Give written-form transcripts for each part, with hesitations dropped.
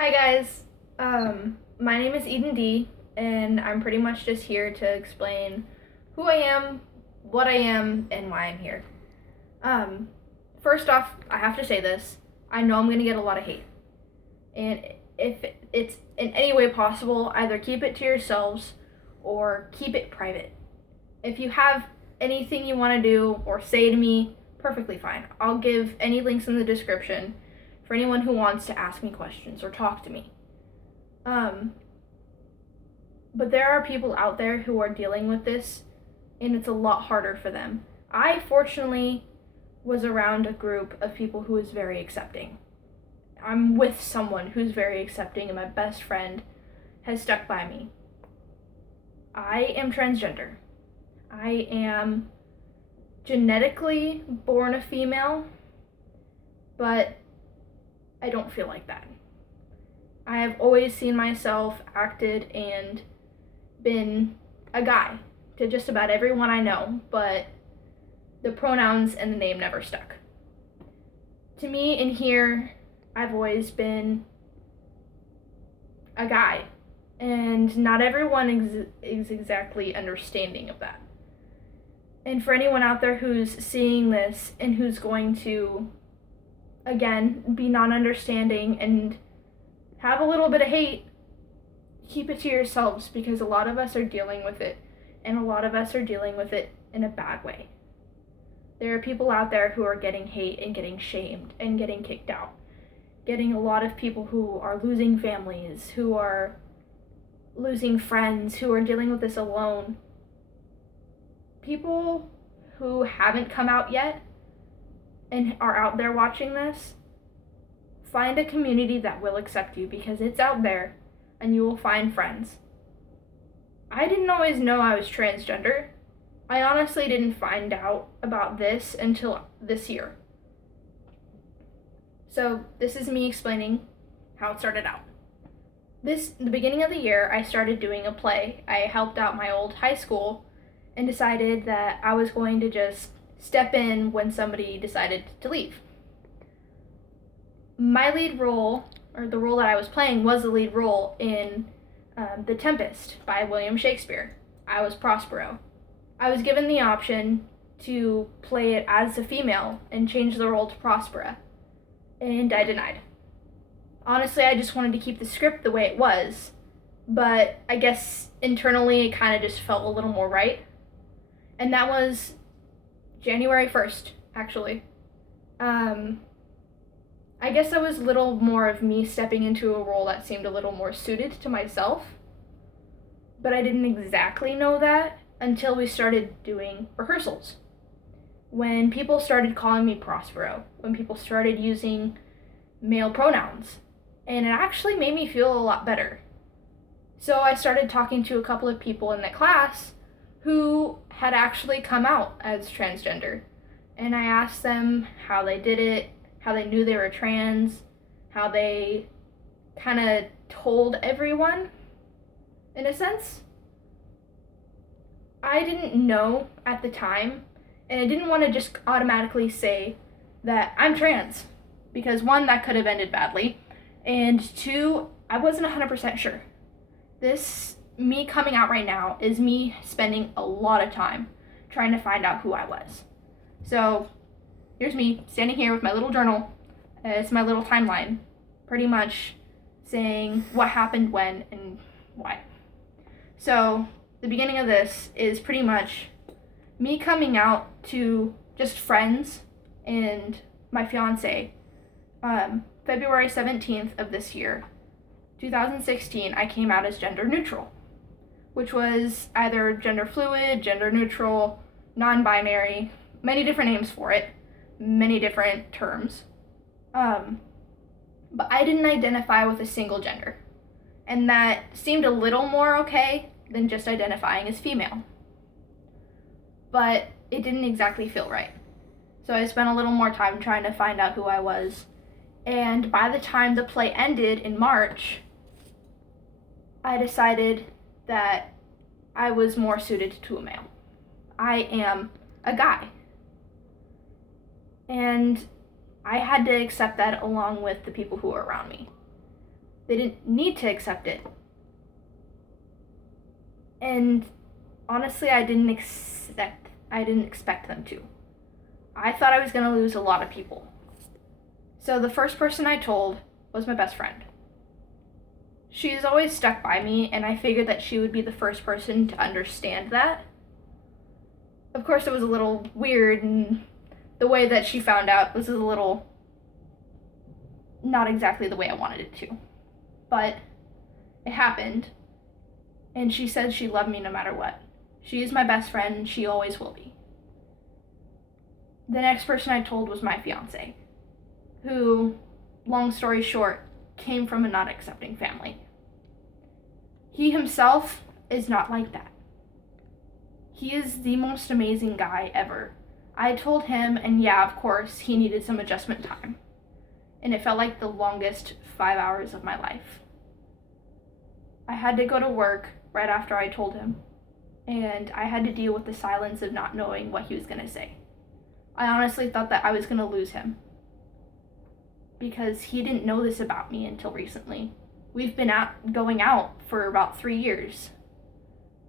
Hi guys, my name is Eden D, and I'm pretty much just here to explain who I am, what I am, and why I'm here. Um, First off, I have to say this: I know I'm gonna get a lot of hate, and if it's in any way possible, either keep it to yourselves or keep it private. If you have anything you want to do or say to me, perfectly fine. I'll give any links in the description for anyone who wants to ask me questions or talk to me. Um, but there are people out there who are dealing with this, and it's a lot harder for them. I fortunately was around a group of people who is very accepting. I'm with someone who's very accepting, and my best friend has stuck by me. I am transgender. I am genetically born a female, but I don't feel like that. I have always seen myself acted and been a guy to just about everyone I know, but the pronouns and the name never stuck. To me, in here, I've always been a guy, and not everyone is exactly understanding of that. And for anyone out there who's seeing this and who's going to, again, be non understanding and have a little bit of hate, keep it to yourselves because a lot of us are dealing with it, and a lot of us are dealing with it in a bad way. There are people out there who are getting hate and getting shamed and getting kicked out. Getting a lot of people who are losing families, who are losing friends, who are dealing with this alone. People who haven't come out yet and are out there watching this, find a community that will accept you because it's out there and you will find friends. I didn't always know I was transgender. I honestly didn't find out about this until this year. So this is me explaining how it started out. The beginning of the year, I started doing a play. I helped out my old high school and decided that I was going to just step in when somebody decided to leave. My lead role, or the role that I was playing, was the lead role in The Tempest by William Shakespeare. I was Prospero. I was given the option to play it as a female and change the role to Prospera, and I denied. Honestly, I just wanted to keep the script the way it was, but I guess internally it kind of just felt a little more right. And that was January 1st, actually. I guess that was a little more of me stepping into a role that seemed a little more suited to myself, but I didn't exactly know that until we started doing rehearsals. When people started calling me Prospero, when people started using male pronouns, and it actually made me feel a lot better. So I started talking to a couple of people in the class who had actually come out as transgender, and I asked them how they did it, how they knew they were trans, how they kind of told everyone, in a sense. I didn't know at the time, and I didn't want to just automatically say that I'm trans, because one, that could have ended badly, and two, I wasn't 100% sure. Me coming out right now is me spending a lot of time trying to find out who I was. So here's me standing here with my little journal. It's my little timeline, pretty much saying what happened when and why. So the beginning of this is pretty much me coming out to just friends and my fiance. February 17th of this year, 2016, I came out as gender neutral, which was either gender fluid, gender neutral, non-binary, many different names for it, many different terms. But I didn't identify with a single gender, and that seemed a little more okay than just identifying as female. But it didn't exactly feel right. So I spent a little more time trying to find out who I was, and by the time the play ended in March, I decided that I was more suited to a male. I am a guy. And I had to accept that along with the people who were around me. They didn't need to accept it. And honestly, I didn't expect them to. I thought I was going to lose a lot of people. So the first person I told was my best friend. She's always stuck by me, and I figured that she would be the first person to understand that. Of course, it was a little weird, and the way that she found out was a little not exactly the way I wanted it to. But it happened, and she said she loved me no matter what. She is my best friend, and she always will be. The next person I told was my fiance, who, long story short, came from a not accepting family. He himself is not like that. He is the most amazing guy ever. I told him, and yeah, of course, he needed some adjustment time. And it felt like the longest 5 hours of my life. I had to go to work right after I told him, and I had to deal with the silence of not knowing what he was going to say. I honestly thought that I was going to lose him, because he didn't know this about me until recently. We've been going out for about 3 years,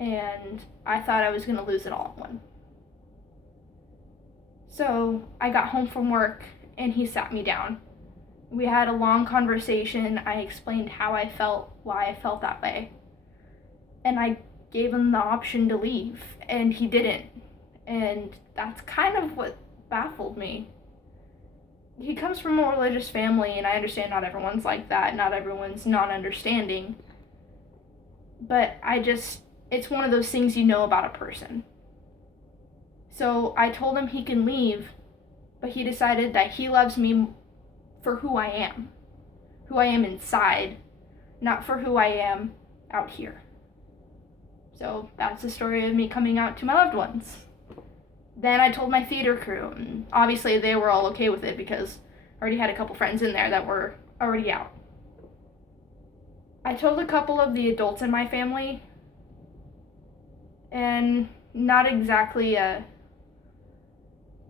and I thought I was going to lose it all in one. So I got home from work, and he sat me down. We had a long conversation. I explained how I felt, why I felt that way, and I gave him the option to leave, and he didn't. And that's kind of what baffled me. He comes from a religious family, and I understand not everyone's like that, not everyone's non-understanding, but it's one of those things you know about a person. So I told him he can leave, but he decided that he loves me for who I am inside, not for who I am out here. So that's the story of me coming out to my loved ones. Then I told my theater crew, and obviously they were all okay with it because I already had a couple friends in there that were already out. I told a couple of the adults in my family, and not exactly a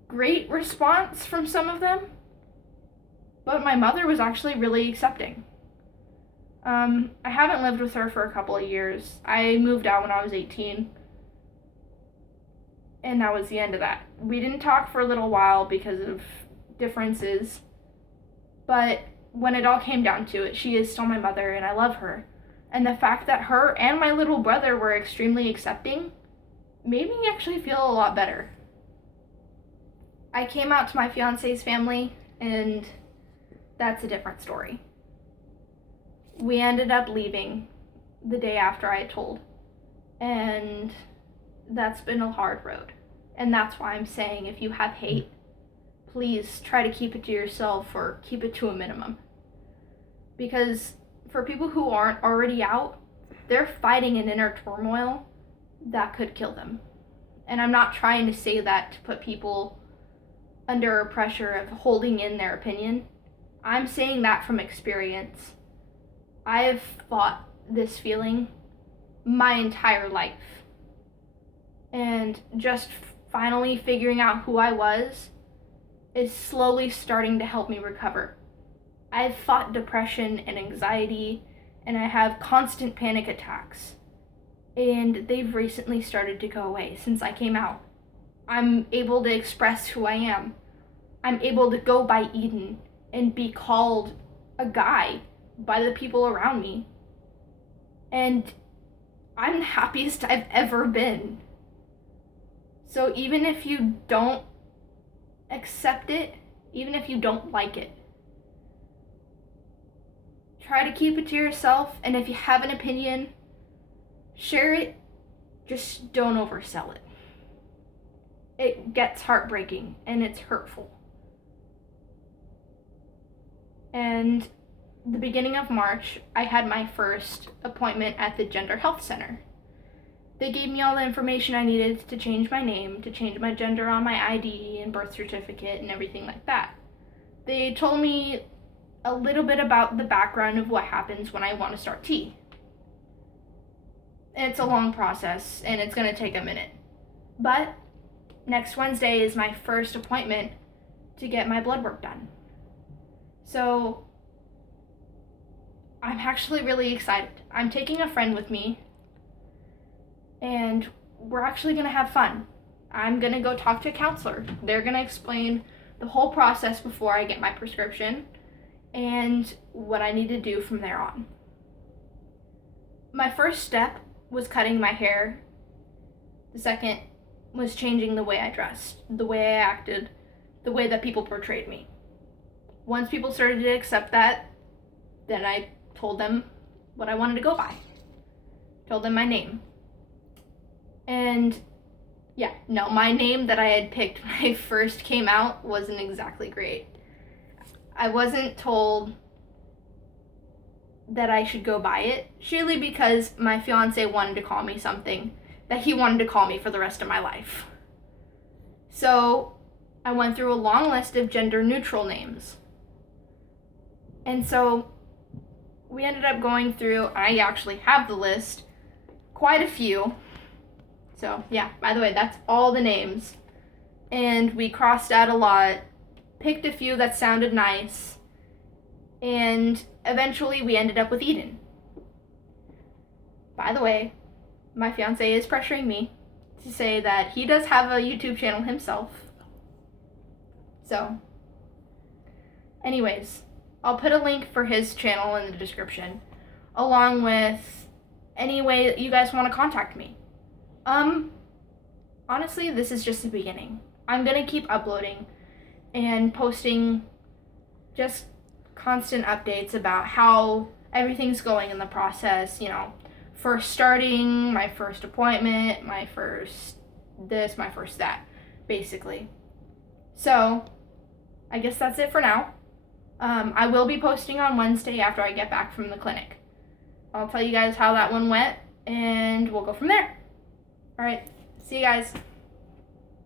great response from some of them, but my mother was actually really accepting. I haven't lived with her for a couple of years. I moved out when I was 18. And that was the end of that. We didn't talk for a little while because of differences. But when it all came down to it, she is still my mother and I love her. And the fact that her and my little brother were extremely accepting made me actually feel a lot better. I came out to my fiance's family, and that's a different story. We ended up leaving the day after I told. And that's been a hard road. And that's why I'm saying if you have hate, please try to keep it to yourself or keep it to a minimum. Because for people who aren't already out, they're fighting an inner turmoil that could kill them. And I'm not trying to say that to put people under pressure of holding in their opinion. I'm saying that from experience. I've fought this feeling my entire life. And just finally figuring out who I was is slowly starting to help me recover. I've fought depression and anxiety, and I have constant panic attacks. And they've recently started to go away since I came out. I'm able to express who I am. I'm able to go by Eden and be called a guy by the people around me. And I'm the happiest I've ever been. So even if you don't accept it, even if you don't like it, try to keep it to yourself, and if you have an opinion, share it, just don't oversell it. It gets heartbreaking and it's hurtful. And the beginning of March, I had my first appointment at the Gender Health Center. They gave me all the information I needed to change my name, to change my gender on my ID and birth certificate and everything like that. They told me a little bit about the background of what happens when I want to start T. It's a long process and it's going to take a minute. But next Wednesday is my first appointment to get my blood work done. So I'm actually really excited. I'm taking a friend with me, and we're actually gonna have fun. I'm gonna go talk to a counselor. They're gonna explain the whole process before I get my prescription and what I need to do from there on. My first step was cutting my hair. The second was changing the way I dressed, the way I acted, the way that people portrayed me. Once people started to accept that, then I told them what I wanted to go by. Told them my name. And my name that I had picked when I first came out wasn't exactly great. I wasn't told that I should go by it, surely because my fiance wanted to call me something that he wanted to call me for the rest of my life. So I went through a long list of gender neutral names. And so we ended up going through, I actually have the list, quite a few. So yeah, by the way, that's all the names. And we crossed out a lot, picked a few that sounded nice, and eventually we ended up with Eden. By the way, my fiance is pressuring me to say that he does have a YouTube channel himself. So, anyways, I'll put a link for his channel in the description, along with any way that you guys want to contact me. Honestly, this is just the beginning. I'm gonna keep uploading and posting just constant updates about how everything's going in the process, first starting, my first appointment, my first this, my first that, basically. So, I guess that's it for now. I will be posting on Wednesday after I get back from the clinic. I'll tell you guys how that one went, and we'll go from there. Alright, see you guys.